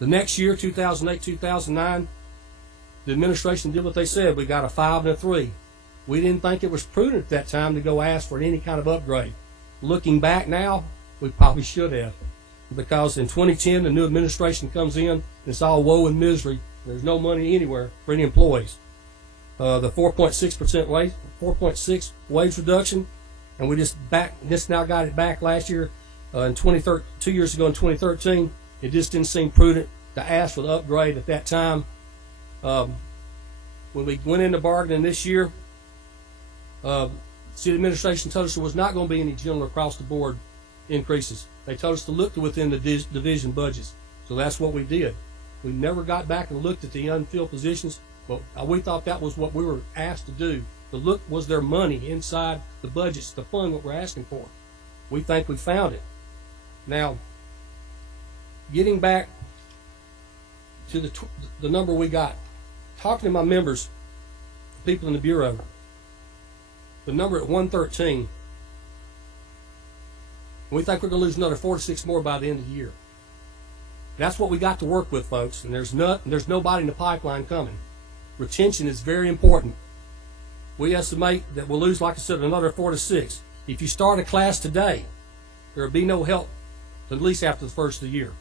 The next year, 2008, 2009, the administration did what they said. We got a 5 and a 3. We didn't think it was prudent at that time to go ask for any kind of upgrade. Looking back now, we probably should have, because in 2010, the new administration comes in, and it's all woe and misery. There's no money anywhere for any employees. The 4.6 wage reduction, and we just now got it back last year, in 2013, 2 years ago in 2013. It just didn't seem prudent to ask for the upgrade at that time. When we went into bargaining this year, city administration told us there was not going to be any general across the board increases. They told us to look to within the division budgets. So that's what we did. We never got back and looked at the unfilled positions, but we thought that was what we were asked to do. To look, was there money inside the budgets to fund what we're asking for? We think we found it. Now, getting back to the number we got, talking to my members, people in the Bureau, the number at 113, we think we're going to lose another 4 to 6 more by the end of the year. That's what we got to work with, folks, and there's nobody in the pipeline coming. Retention is very important. We estimate that we'll lose, like I said, another 4 to 6. If you start a class today, there will be no help at least after the first of the year.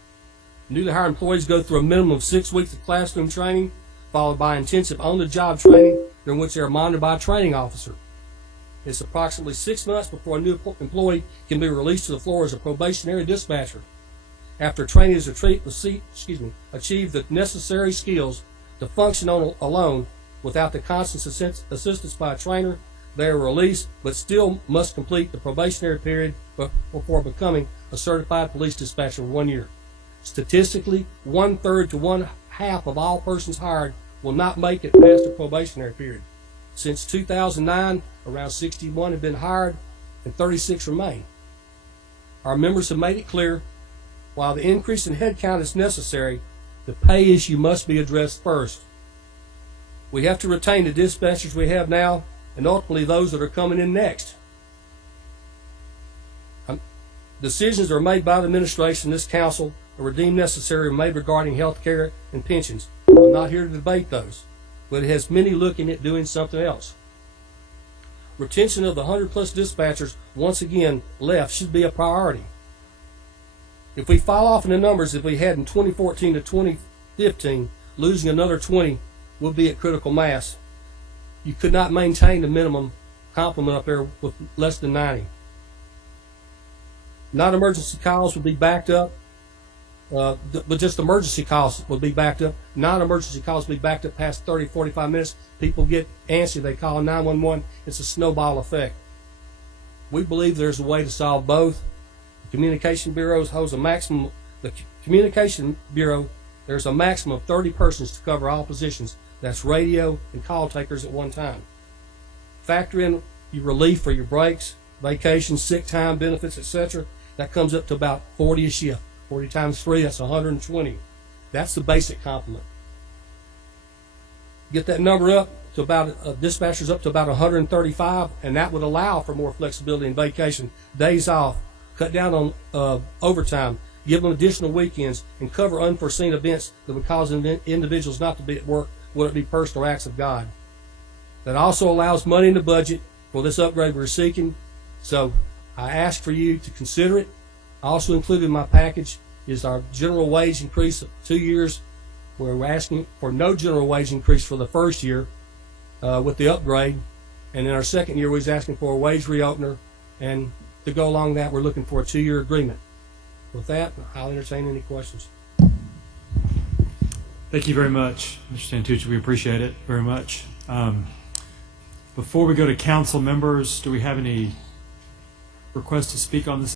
Newly hired employees go through a minimum of 6 weeks of classroom training, followed by intensive on-the-job training, during which they are monitored by a training officer. It's approximately 6 months before a new employee can be released to the floor as a probationary dispatcher. After training is achieved the necessary skills to function alone without the constant assistance by a trainer, they are released, but still must complete the probationary period before becoming a certified police dispatcher for 1 year. Statistically, 1/3 to 1/2 of all persons hired will not make it past the probationary period. Since 2009, around 61 have been hired and 36 remain. Our members have made it clear, while the increase in headcount is necessary, the pay issue must be addressed first. We have to retain the dispatchers we have now and ultimately those that are coming in next. Decisions are made by the administration, this council, or deemed necessary or made regarding health care and pensions. I'm not here to debate those, but it has many looking at doing something else. Retention of the 100+ dispatchers once again left should be a priority. If we fall off in the numbers that we had in 2014 to 2015, losing another 20 will be at critical mass. You could not maintain the minimum complement up there with less than 90. Non-emergency calls will be backed up, but just emergency calls will be backed up. Non-emergency calls will be backed up past 30, 45 minutes. People get antsy. They call 911. It's a snowball effect. We believe there's a way to solve both. The Communication Bureau holds a maximum. The Communication Bureau, there's a maximum of 30 persons to cover all positions. That's radio and call takers at one time. Factor in your relief for your breaks, vacations, sick time, benefits, etc. That comes up to about 40 a shift. 40 times 3, that's 120. That's the basic complement. Get that number up to about, dispatchers up to about 135, and that would allow for more flexibility in vacation, days off, cut down on overtime, give them additional weekends, and cover unforeseen events that would cause individuals not to be at work, whether it be personal acts of God. That also allows money in the budget for this upgrade we're seeking. So I ask for you to consider it. Also included in my package is our general wage increase of 2 years, where we're asking for no general wage increase for the first year with the upgrade. And in our second year, we're asking for a wage reopener. And to go along that, we're looking for a 2-year agreement. With that, I'll entertain any questions. Thank you very much, Mr. Santucci. We appreciate it very much. Before we go to council members, do we have any requests to speak on this